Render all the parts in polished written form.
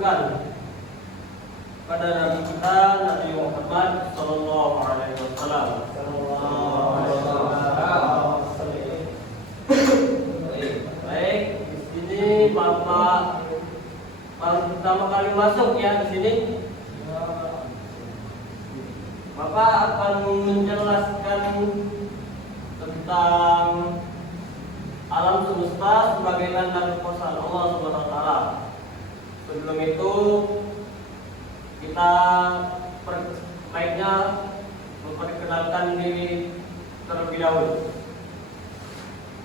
diturunkan pada Nabi kita Nabi Muhammad Sallallahu Alaihi Wasallam. Baik, di sini Bapak pertama kali masuk ya di sini. Bapak akan menjelaskan tentang alam semesta sebagai tanda kekuasaan Allah Subhanahu wa taala. Sebelum itu kita baiknya memperkenalkan diri terlebih dahulu.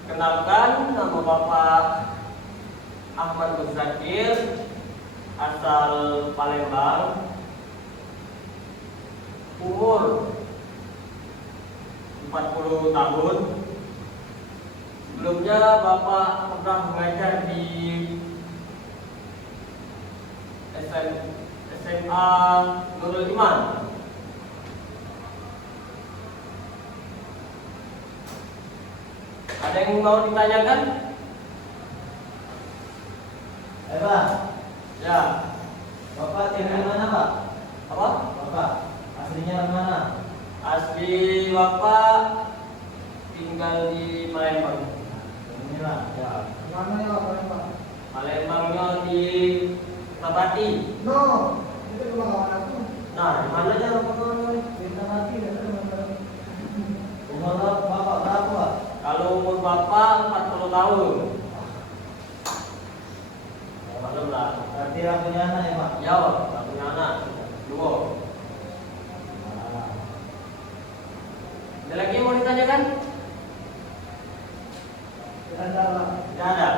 Kenalkan, nama Bapak Ahmad Muzakir, asal Palembang, umur 40 tahun. Sebelumnya Bapak pernah mengajar di SMA Nurul Iman. Ada yang mau ditanyakan? Pak. Ya. Bapak tinggal di mana, Pak? Apa? Bapak aslinya di mana? Asli Bapak tinggal di Palembang. Inilah. Ya. Mana ya Pak? Palembangnya di Tabati. No. Itu rumah kawan aku. Nah, di mana aja Bapak? Di Tabati ya, teman-teman. Umur Bapak berapa, Pak? Kalau umur Bapak 40 tahun. Maklum lah. Berarti aku punya anak ya, Pak? Ya, Pak, punya anak. Dua. Ada lagi yang mau ditanyakan? Tidak ada, Pak. Tidak ada.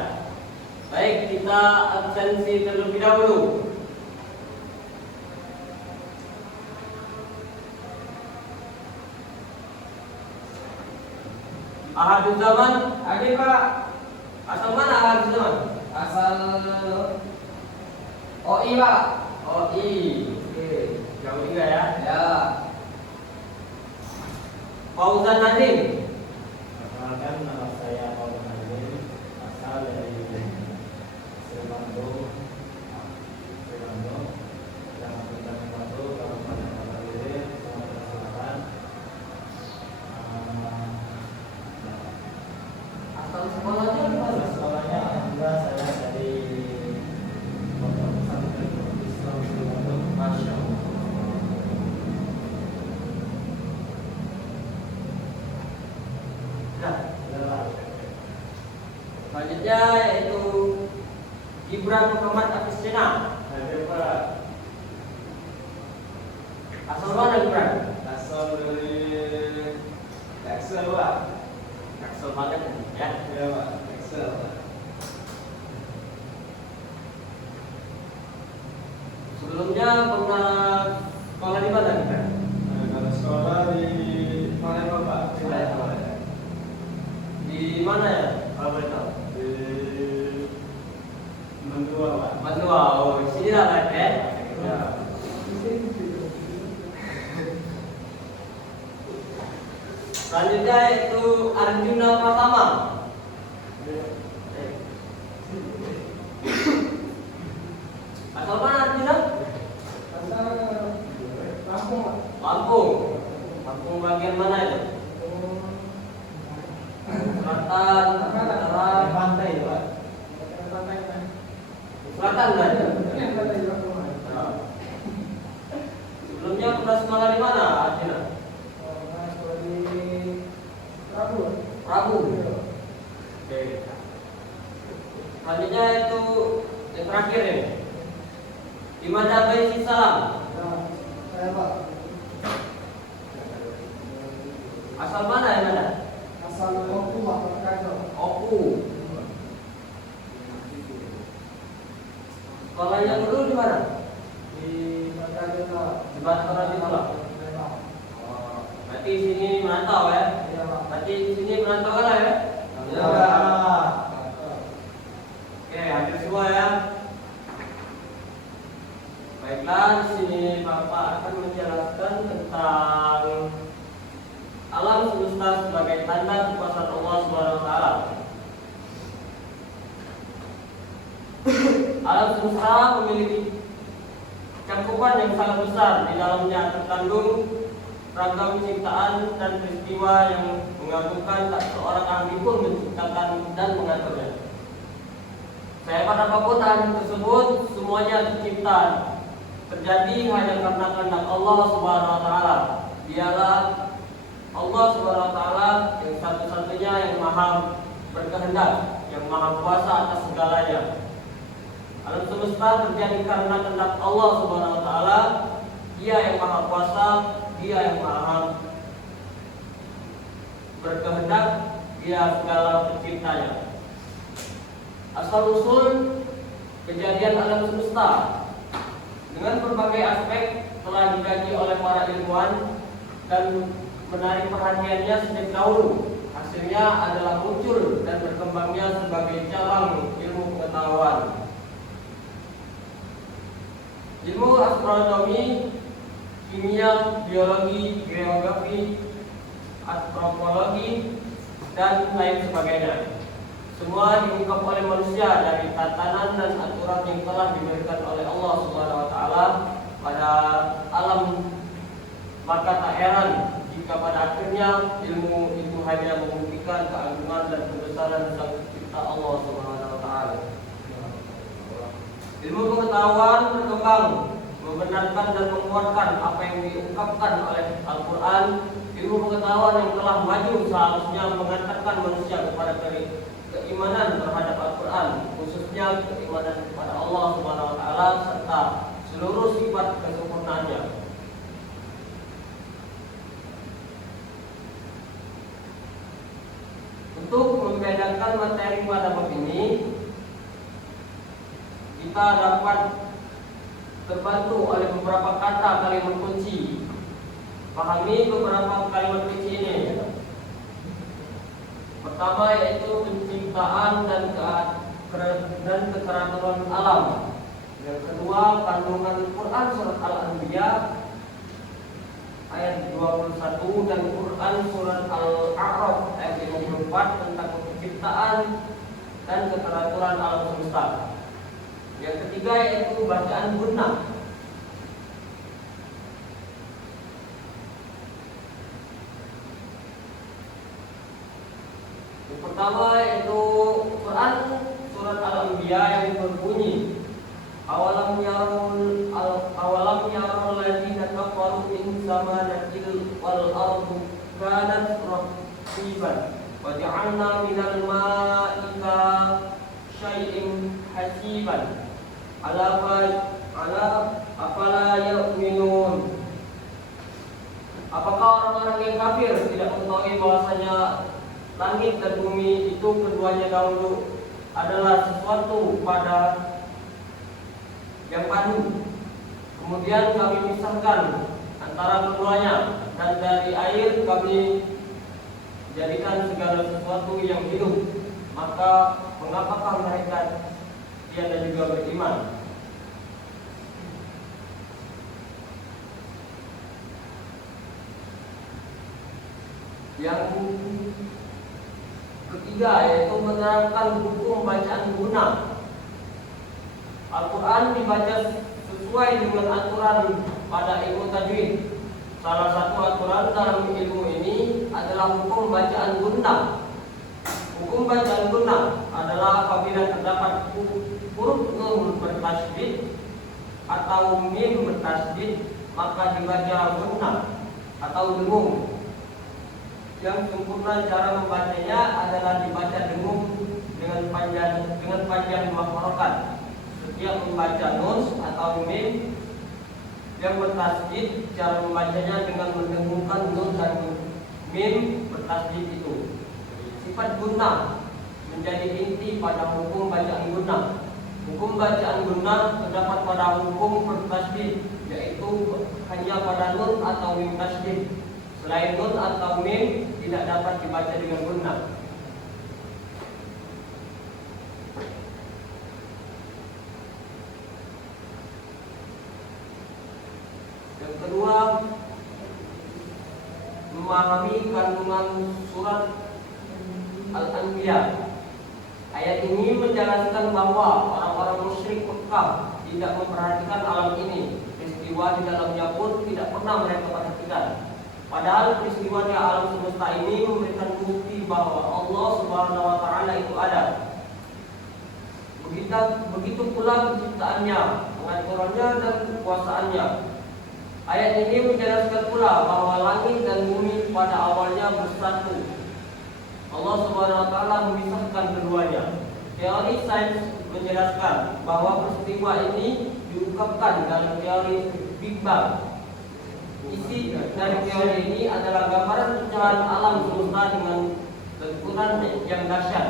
Baik, kita absensi terlebih dahulu. Ahadul Zaman, Ada Pak, asal mana Ahadul Zaman? asal OI Pak. OI. Oke, jauh juga ya. Ya. Fauzan Nadim. Perkenalkan, nama saya Fauzan Nadim, asal dari Sermando, Kecamatan Batu, Kabupaten Batu, Sumatera Selatan. Asal sekolahnya di mana? Sekolahnya alhamdulillah saya dari Pondok Pesantren Islam Sermando. Masya Allah. Nah, selanjutnya yaitu Gibran Muhammad Afisena. Ada Pak, Asal mana Gibran? asal dari Texas Pak. Asal banget ya. Ya Pak, Texas Pak. Sebelumnya pernah sekolah di mana Gibran? Kalau sekolah di Palembang Pak, di Palembang. Di mana ya? Kalau boleh tahu. Di Mendua Pak. Bandua. Oh, di sini lah kan ya. Ya. Selanjutnya yaitu Arjuna Pratama. Asal mana Arjuna? Lampung Pak. Lampung. Lampung bagian mana itu? Selatan, Di utara, pantai Pak. selatan kan? Sebelumnya pernah sekolah di mana Arjuna? Prabu. Oke. Selanjutnya itu yang terakhir ini. Di mana Bayi Salam? Saya Pak. Asal mana ya mana? Asal Oku Pak, Pekajau. Oku. Sekolah yang dulu di mana? Di Pekajau. Di Batara di Malang. Oh, berarti sini merantau ya? Iya Pak. Berarti sini merantau kan ya? Ya. Oke, hampir semua ya. Baiklah, di sini Bapak akan menjelaskan tentang alam semesta sebagai tanda kekuasaan Allah Subhanahu wa taala. Alam semesta memiliki cakupan yang sangat besar. Di dalamnya terkandung ragam ciptaan dan peristiwa yang mengagumkan, tak seorang ahli pun menciptakan dan mengaturnya. Sehebat apapun ahli tersebut, semuanya tercipta terjadi hanya karena kehendak Allah Subhanahu wa taala. Dialah Allah Subhanahu wa taala yang satu-satunya yang maha berkehendak, yang maha kuasa atas segalanya. Alam semesta terjadi karena kehendak Allah Subhanahu wa taala. Dia yang maha kuasa, Dia yang maha berkehendak, Dia segala penciptanya. Asal usul kejadian alam semesta dengan berbagai aspek telah dikaji oleh para ilmuwan dan menarik perhatiannya sejak dahulu. Hasilnya adalah muncul dan berkembangnya sebagai cabang ilmu pengetahuan. Ilmu astronomi, kimia, biologi, geografi, antropologi, dan lain sebagainya. Semua diungkap oleh manusia dari tatanan dan aturan yang telah diberikan oleh Allah Subhanahu wa taala pada alam. Maka tak heran jika pada akhirnya ilmu itu hanya membuktikan keagungan dan kebesaran Sang Pencipta Allah Subhanahu wa taala. Ilmu pengetahuan berkembang, membenarkan dan menguatkan apa yang diungkapkan oleh Al-Quran. Ilmu pengetahuan yang telah maju seharusnya mengantarkan manusia kepada keimanan terhadap Al-Quran, khususnya keimanan kepada Allah Subhanahu wa taala serta seluruh sifat kesempurnaannya. Untuk membedakan materi pada bab ini, kita dapat terbantu oleh beberapa kata kalimat kunci. Pahami beberapa kalimat kunci ini. Pertama yaitu penciptaan dan keteraturan alam. Yang kedua, kandungan Quran surat Al-Anbiya ayat 21 dan Quran surat Al-A'raf ayat 54 tentang penciptaan dan keteraturan alam semesta. Yang ketiga yaitu bacaan gunnah. Yang pertama yaitu Quran surat Al-Anbiya yang berbunyi awalam yarul ladzina kafaru in samanatil wal ardu kanat raqiban wa ja'alna minal ma'ika syai'in hasiban afala yu'minun. Apakah orang-orang yang kafir tidak mengetahui bahwasanya langit dan bumi itu keduanya dahulu adalah sesuatu pada yang padu. Kemudian kami pisahkan antara keduanya, dan dari air kami jadikan segala sesuatu yang hidup. Maka mengapakah mereka tiada juga beriman? Yang ketiga yaitu menerapkan hukum bacaan gunnah. Al-Quran dibaca sesuai dengan aturan pada ilmu tajwid. Salah satu aturan dalam ilmu ini adalah hukum bacaan gunnah. Hukum bacaan gunnah adalah apabila terdapat huruf nun bertasydid atau mim bertasydid, maka dibaca gunnah atau dengung. Yang sempurna cara membacanya adalah dibaca dengung dengan panjang dua harokat. Setiap membaca nun atau mim yang bertasydid, cara membacanya dengan mendengungkan nun dan mim bertasydid itu. Sifat gunnah menjadi inti pada hukum bacaan gunnah. Hukum bacaan gunnah terdapat pada hukum bertasydid, yaitu hanya pada nun atau mim tasydid. Selain nun atau mim tidak dapat dibaca dengan gunnah. Yang kedua, memahami kandungan surat Al-Anbiya. Ayat ini menjelaskan bahwa orang-orang musyrik Mekah tidak memperhatikan alam ini. Peristiwa di dalamnya pun tidak pernah mereka perhatikan. Padahal peristiwa di alam semesta ini memberikan bukti bahwa Allah Subhanahu wa taala itu ada. Begitu pula penciptaannya, pengaturannya dan kekuasaannya. Ayat ini menjelaskan pula bahwa langit dan bumi pada awalnya bersatu. Allah Subhanahu wa taala memisahkan keduanya. Teori sains menjelaskan bahwa peristiwa ini diungkapkan dalam teori Big Bang. Isi dari teori ini adalah gambaran pecahan alam semesta dengan benturan yang dahsyat.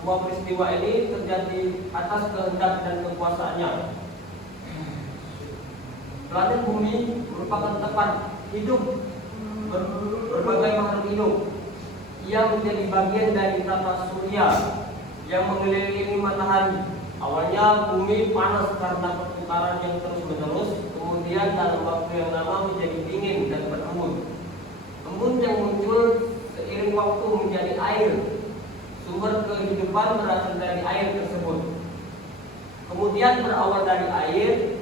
Semua peristiwa ini terjadi atas kehendak dan kekuasaannya. Planet bumi merupakan tempat hidup berbagai makhluk hidup. Ia menjadi bagian dari tata surya yang mengelilingi matahari. Awalnya bumi panas karena perputaran yang terus-menerus, kemudian dalam waktu yang lama menjadi dingin dan berembun. Embun yang muncul seiring waktu menjadi air. Sumber kehidupan berasal dari air tersebut. Kemudian berawal dari air,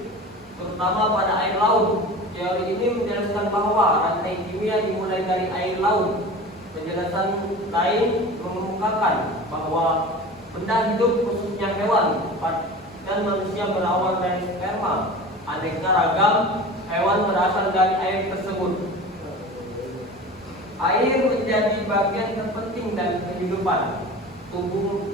terutama pada air laut. Teori ini menjelaskan bahwa rantai kimia dimulai dari air laut. Penjelasan lain mengemukakan bahwa benda hidup khususnya hewan dan manusia berawal dari sperma. Aneka ragam hewan berasal dari air tersebut. Air menjadi bagian terpenting dari kehidupan. Tubuh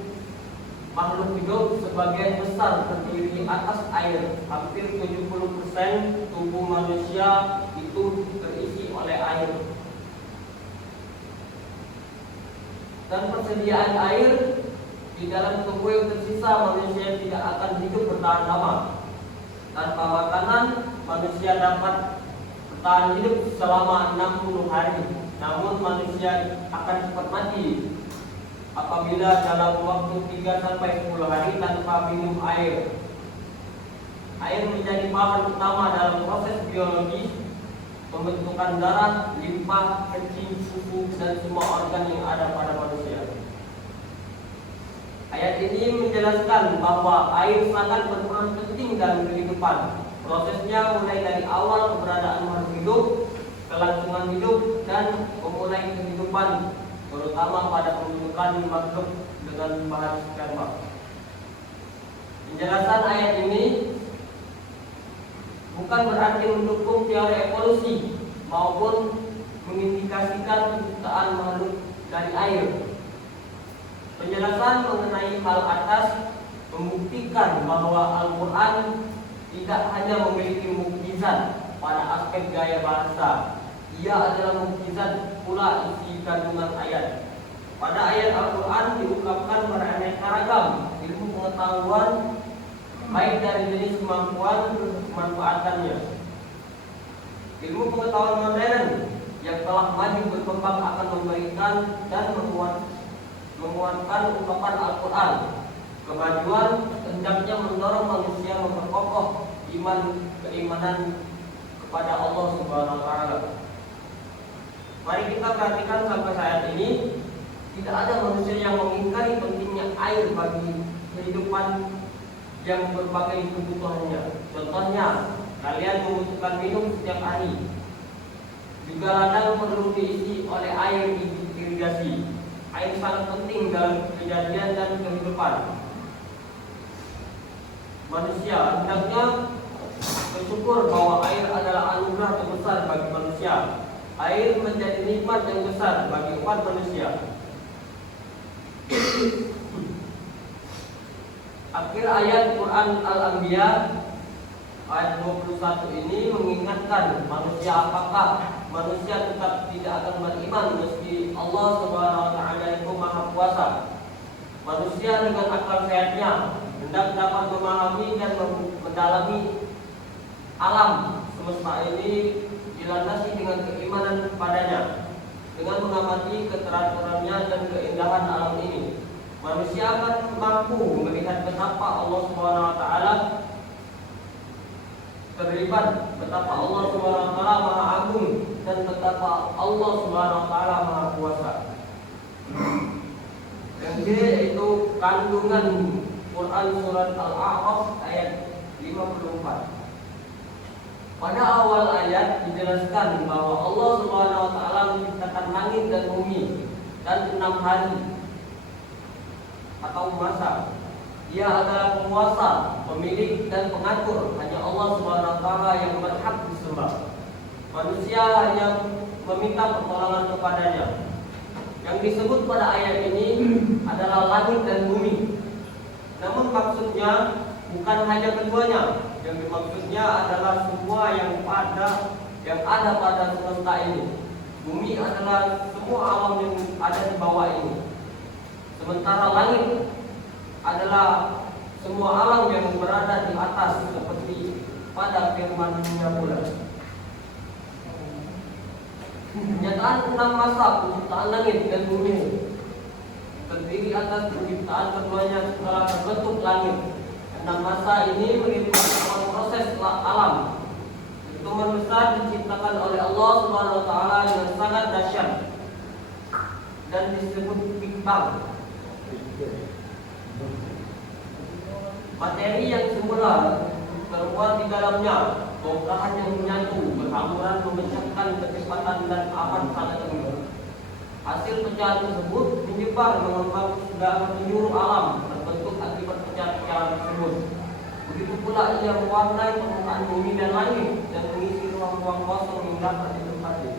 makhluk hidup sebagian besar terdiri atas air. Hampir 70% tubuh manusia itu terisi oleh air. Dan persediaan air di dalam tubuh yang tersisa, manusia tidak akan hidup bertahan lama. Tanpa makanan, manusia dapat bertahan hidup selama 60 hari. Namun manusia akan cepat mati apabila dalam waktu 3-10 hari tanpa minum air. Air menjadi bahan utama dalam proses biologis, pembentukan darah, limpa, kencing, susu, dan semua organ yang ada pada manusia. Ayat ini menjelaskan bahwa air sangat berperan penting dalam kehidupan. Prosesnya mulai dari awal keberadaan makhluk hidup, kelangsungan hidup, dan memulai kehidupan, terutama pada pembentukan makhluk dengan bahan sperma. Penjelasan ayat ini bukan berarti mendukung teori evolusi maupun mengindikasikan penciptaan makhluk dari air. Penjelasan mengenai hal atas membuktikan bahwa Al-Quran tidak hanya memiliki mukjizat pada aspek gaya bahasa. Ia adalah mukjizat pula isi kandungan ayat. Pada ayat Al-Quran diungkapkan beraneka ragam ilmu pengetahuan, baik dari jenis kemampuan dan kemanfaatannya. Ilmu pengetahuan modern yang telah maju berkembang akan memberikan dan menguatkan ungkapan Al-Quran. Kemajuan hendaknya mendorong manusia memperkokoh keimanan kepada Allah Subhanahu wa taala. Mari kita perhatikan sampai saat ini tidak ada manusia yang mengingkari pentingnya air bagi kehidupan yang berbagai kebutuhannya. Contohnya, kalian membutuhkan minum setiap hari. Juga ladang perlu diisi oleh air irigasi. Air sangat penting dalam kejadian dan kehidupan manusia. Hendaknya bersyukur bahwa air adalah anugerah terbesar bagi manusia. Air menjadi nikmat yang besar bagi umat manusia. Akhir ayat Quran Al-Anbiya ayat 21 ini mengingatkan manusia apakah manusia tetap tidak akan beriman meski Allah Subhanahu wa taala itu Maha Kuasa. Manusia dengan akal sehatnya hendak dapat memahami dan mendalami alam semesta ini dilandasi dengan keimanan padanya. Dengan mengamati keteraturannya dan keindahan alam ini, manusia akan mampu melihat betapa Allah Subhanahu wa taala terlibat, betapa Allah Subhanahu wa taala Maha Agung, dan betapa Allah Subhanahu wa taala Maha Kuasa. Yang ini yaitu kandungan Quran surat Al-A'raf ayat 54. Pada awal ayat dijelaskan bahwa Allah Subhanahu wa taala menciptakan langit dan bumi dan 6 hari atau masa. Dia adalah penguasa, pemilik dan pengatur. Hanya Allah Subhanahu wa taala yang berhak disembah. Manusia hanya meminta pertolongan kepadanya. Yang disebut pada ayat ini adalah langit dan bumi. Namun maksudnya bukan hanya keduanya. Yang dimaksudnya adalah semua yang ada pada semesta ini. Bumi adalah semua alam yang ada di bawah ini. Sementara langit adalah semua alam yang berada di atas, seperti pada firman-Nya pula. Kenyataan 6 masa penciptaan langit dan bumi terdiri atas penciptaan keduanya setelah terbentuk langit. 6 masa ini meliputi proses alam. Pertemuan besar diciptakan oleh Allah Subhanahu wa taala dengan sangat dahsyat dan disebut Big Bang. Materi yang semula terbuat di dalamnya, bongkahan yang menyatu, berhamburan memecahkan kecepatan dan amat sangat tinggi. Hasil pecahan tersebut menyebar mengembang sudah menyeluruh alam, terbentuk akibat pecahan tersebut. Begitu pula ia mewarnai permukaan bumi dan langit dan mengisi ruang-ruang kosong yang dapat ditempati.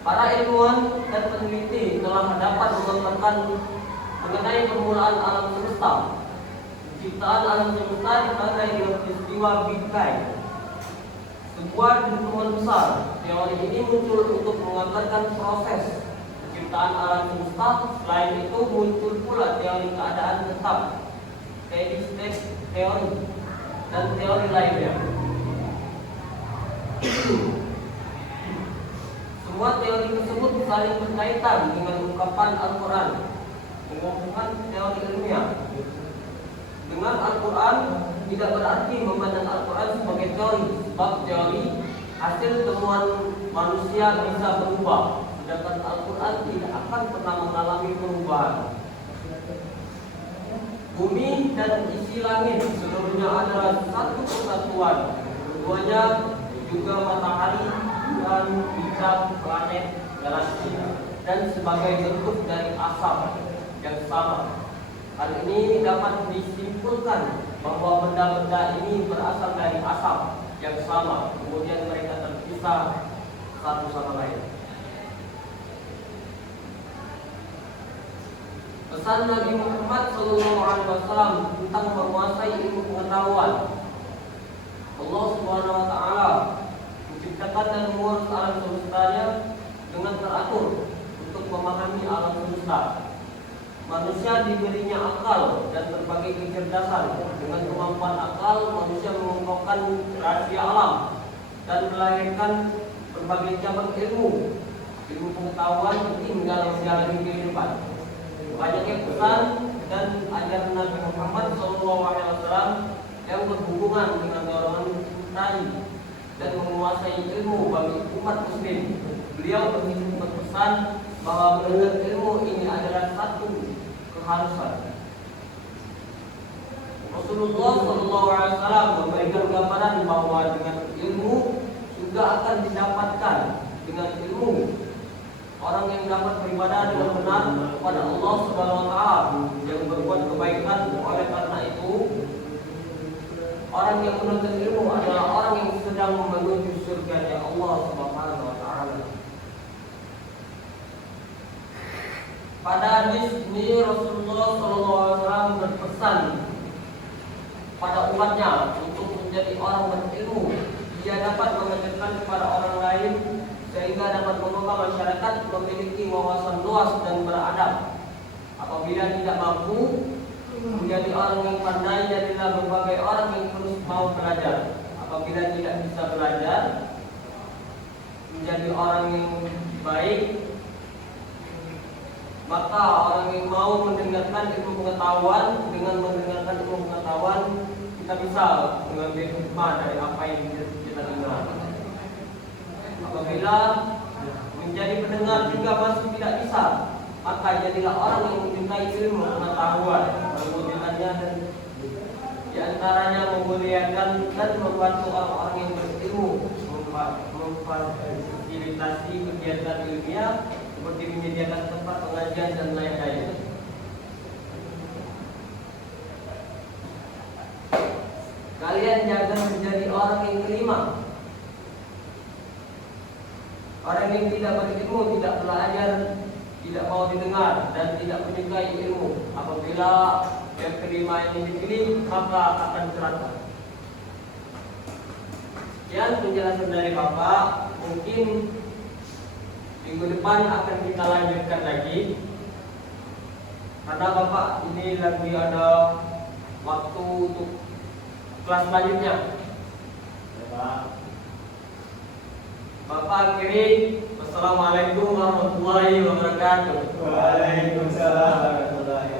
Para ilmuwan dan peneliti telah dapat mengembangkan mengenai permulaan alam semesta. Penciptaan alam semesta ditandai dengan peristiwa Big Bang. Sebuah pertemuan besar. Teori ini muncul untuk menggambarkan proses penciptaan alam semesta. Selain itu muncul pula teori keadaan tetap, steady state teori, dan teori lainnya. Semua teori tersebut saling berkaitan dengan ungkapan Al-Quran, mengumpulkan teori ilmiah. Dengan Al-Quran tidak berarti memandang Al-Quran sebagai teori, sebab teori hasil temuan manusia bisa berubah, sedangkan Al-Quran tidak akan pernah mengalami perubahan. Bumi dan isi langit seluruhnya adalah satu kesatuan. Keduanya juga matahari, bulan, bintang, planet, galaksi, dan sebagai bentuk dari asap yang sama. Hal ini dapat disimpulkan bahwa benda-benda ini berasal dari asap yang sama, kemudian mereka terpisah satu sama lain. Pesan Nabi Muhammad SAW tentang menguasai ilmu pengetahuan. Allah Subhanahu wa taala menciptakan dan mengurus alam semestanya dengan teratur untuk memahami alam semesta. Manusia diberinya akal dan berbagai kecerdasan. Dengan kemampuan akal, manusia mengungkapkan rahasia alam dan melahirkan berbagai cabang ilmu. Ilmu pengetahuan penting dalam menjalani kehidupan. Banyaknya pesan dan ajaran Nabi Muhammad SAW yang berhubungan dengan dorongan mencintai dan menguasai ilmu bagi umat muslim. Beliau berpesan bahwa belajar ilmu ini adalah satu keharusan. Rasulullah SAW memberikan gambaran bahwa dengan ilmu juga akan didapatkan dengan ilmu. Orang yang dapat beribadah dengan benar kepada Allah Subhanahu wa taala yang berbuat kebaikan. Oleh karena itu, orang yang menuntut ilmu adalah orang yang sedang menuju surga Allah Subhanahu wa taala. Pada hadis ini Rasulullah SAW berpesan pada umatnya untuk menjadi orang berilmu. Dia dapat mengajarkan kepada orang lain sehingga dapat membawa masyarakat memiliki wawasan luas dan beradab. Apabila tidak mampu menjadi orang yang pandai, jadilah berbagai orang yang terus mau belajar. Apabila tidak bisa belajar, menjadi orang yang baik, maka orang yang mau mendengarkan ilmu pengetahuan. Dengan mendengarkan ilmu pengetahuan, kita bisa mengambil hikmah dari apa yang kita dengar. Apabila menjadi pendengar juga masih tidak bisa, maka jadilah orang yang mencintai ilmu pengetahuan, mewujudkannya dan Di antaranya memuliakan dan membantu orang-orang yang berilmu, memfasilitasi kegiatan ilmiah seperti menyediakan tempat pengajian dan lain-lain. Kalian jangan menjadi orang yang kelima, orang yang tidak berilmu, tidak belajar, tidak mau didengar, dan tidak menyukai ilmu. Apabila yang kelima ini dipilih, maka akan celaka. Sekian penjelasan dari Bapak. Mungkin minggu depan akan kita lanjutkan lagi, karena Bapak ini lagi ada waktu untuk kelas selanjutnya. Bapak akhiri. Wassalamualaikum warahmatullahi wabarakatuh. Waalaikumsalam warahmatullahi wabarakatuh.